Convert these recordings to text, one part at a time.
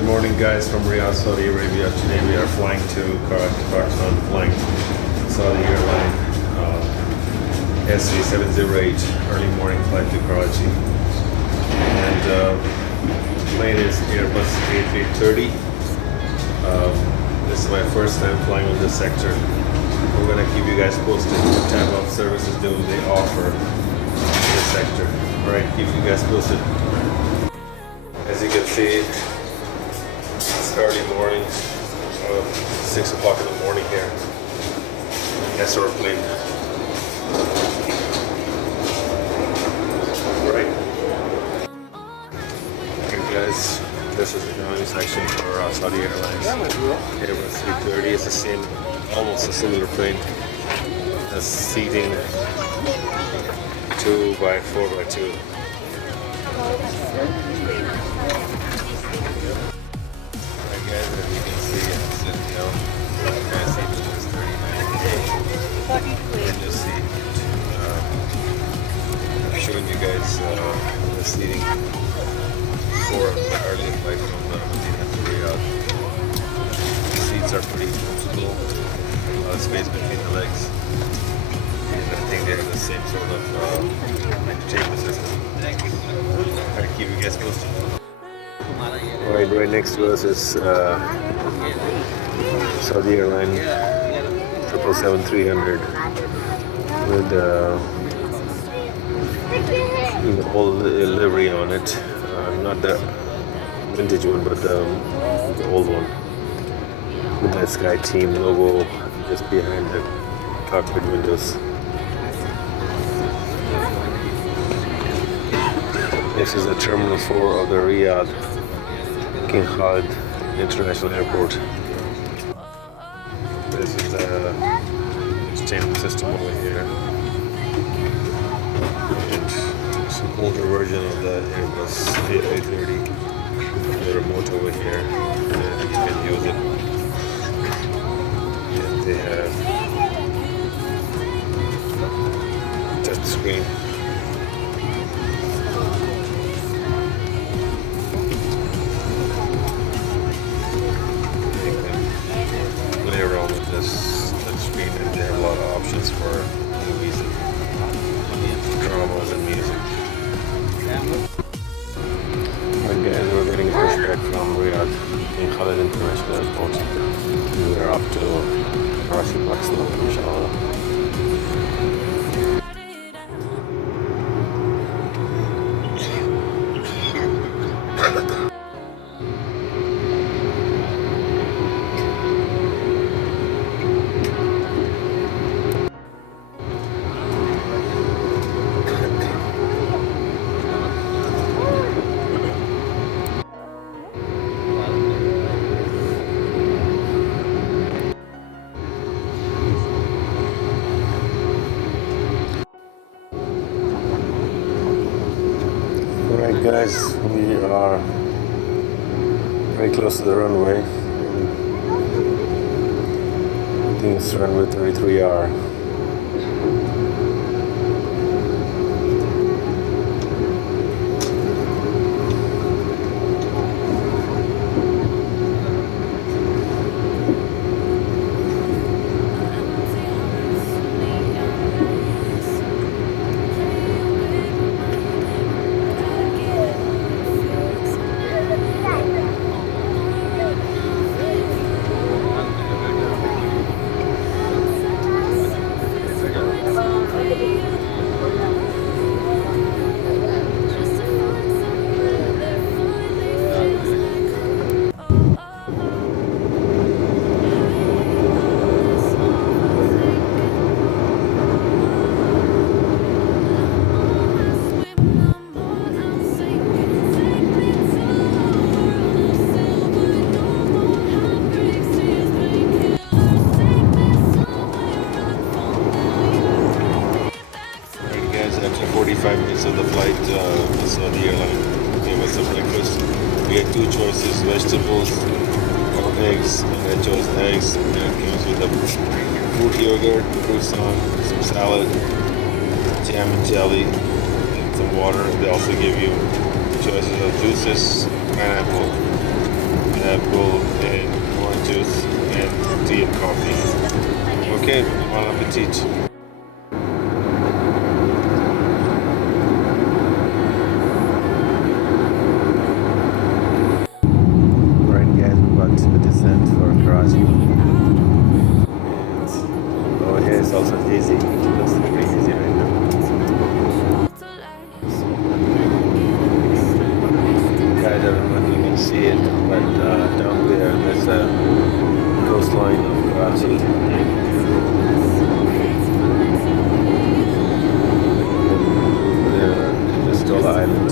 Good morning guys from Riyadh, Saudi Arabia. Today we are flying to Karachi, Pakistan, flying Saudi Airlines A330 early morning flight to Karachi. And plane is Airbus A330. This is my first time flying on this sector. We're gonna keep you guys posted what type of services do they offer in this sector. Alright, keep you guys posted. As you can see, it's early morning, 6 o'clock in the morning here. Yes, our plane. Right. Okay guys, this is the grounding section for Saudi Airlines. Airbus A330 is the same, almost a similar plane. That's seating 2x4x2. Guys, as you can see, I'm sitting down. My seat is 39K. And you'll see, I'm showing you guys the seating for the early flight from Medina to Riyadh. The seats are pretty comfortable, a lot of space between the legs. And I think they have the same sort of entertainment system. I'll keep you guys posted. Right next to us is Saudi Airlines 777-300 with all the livery on it. Not the vintage one, but the old one with that Sky Team logo just behind the cockpit windows. This is the Terminal 4 of the Riyadh King Khalid International Airport. This is the entertainment system over here. And it's an older version of the Airbus A330. The remote over here, and you can use it. And they have touch screen. Around with this screen, and they have a lot of options for movies and dramas and music. Alright guys, we're getting fresh back from Riyadh King Khalid International Airport. We are off to Karachi, Pakistan, inshallah. Alright guys, we are very close to the runway. I think it's runway 33R. After 45 minutes of the flight, Saudi Airlines gave us a breakfast. We had two choices, vegetables or eggs, and I chose eggs, and it comes with a fruit yogurt, croissant, some salad, jam and jelly, and some water. They also give you choices of juices, pineapple, apple and orange juice and tea and coffee. Okay, bon appetit. Right guys, we're about to descend for Karachi. And over here it's also hazy. It looks pretty hazy right now. Guys, I don't know if you can see it, but down there's a coastline of Karachi. The Stola Island.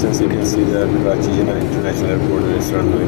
As you can see, the Karachi International Airport is runway.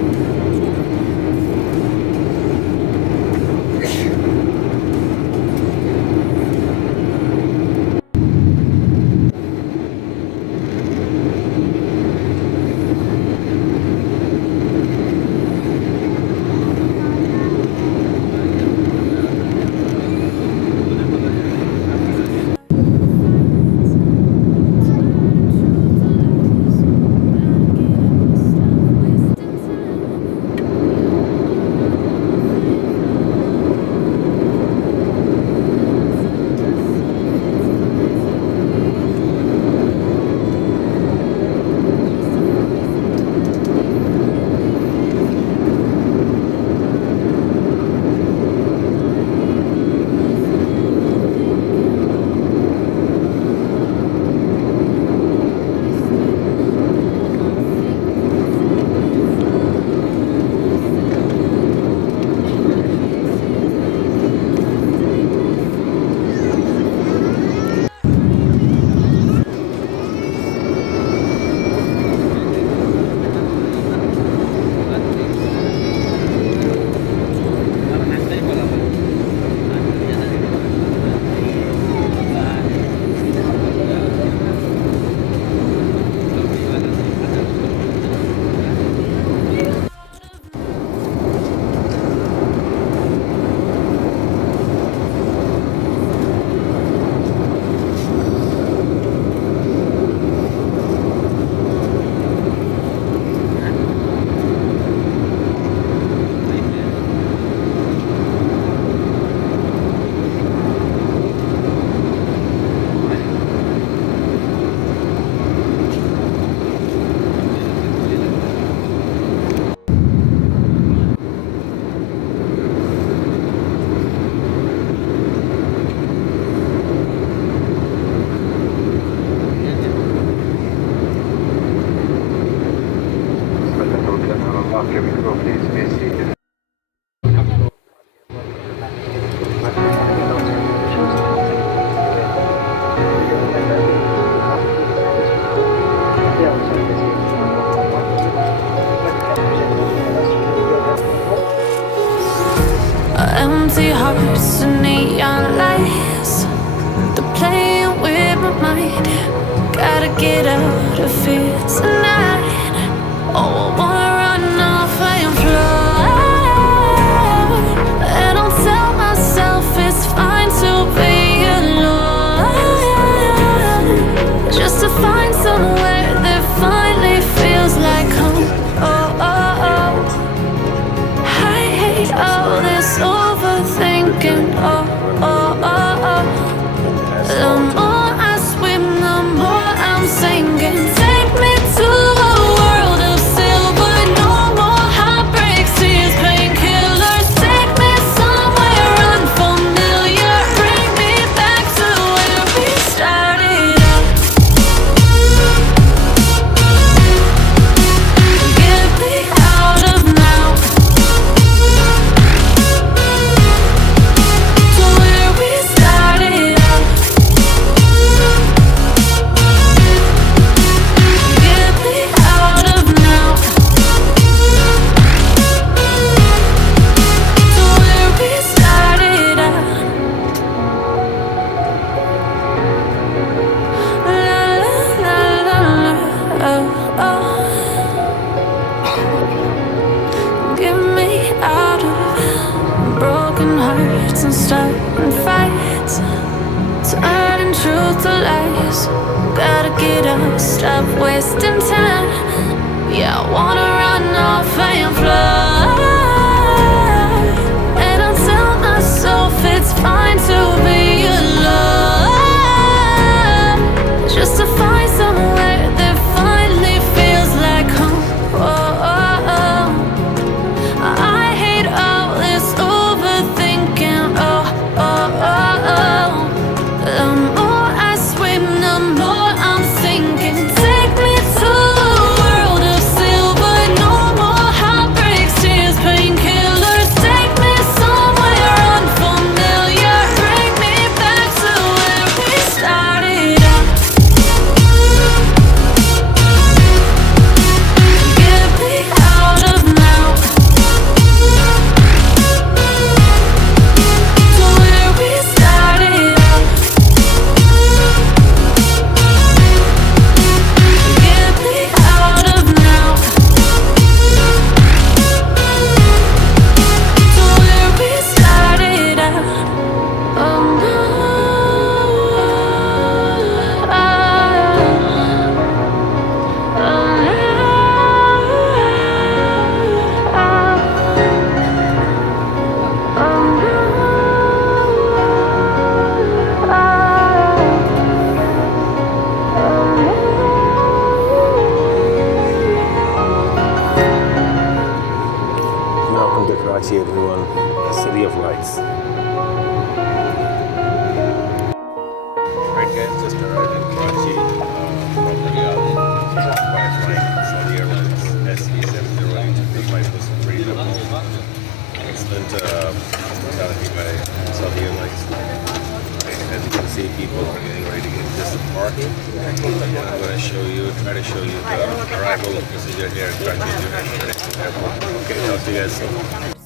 cabin crew, please stay seated. Empty hearts and neon lights, they're playing with my mind. Gotta get out of here tonight. Oh, I wanna run off and fly. And I'll tell myself it's fine to be alone, just to find somewhere that finally feels like home. Oh, oh, oh. I hate all this overthinking. Oh, oh, oh, oh. The more I swim, the more I'm sinking. Take me to a world of silver. No more heartbreaks, tears, painkillers. Take me somewhere unfamiliar. Bring me back to where we started out. Get me out of now, to where we started out. Get me out of now, to where we started out. La la la la, oh, oh. Get me out of broken hearts and starting fights, turning truth to lies. Gotta get up, stop wasting time. Yeah, I wanna run off and fly. And I'll tell myself it's fine to be alone, just to find somewhere that finally feels like home. Oh, oh, oh. I hate all this overthinking. Oh, oh, oh, oh. The more I swim, the more I'm sinking. Take me to a world of silver. No more heartbreaks, tears, painkillers. Take me somewhere unfamiliar. Bring me back to where we started out. Get me out of now, to where we started out. Get me out of now, to where we started out. Oh no, Welcome to Karachi, everyone, the city of lights. Right, guys, just arrived in Karachi from Riyadh by flying Saudi Airlines A330. The flight was pretty good. Excellent hospitality by Saudi Airlines. As you can see, people are getting ready to get just the parking. I'm going to try to show you the arrival procedure here at Karachi International Airport. Okay, talk to you guys soon.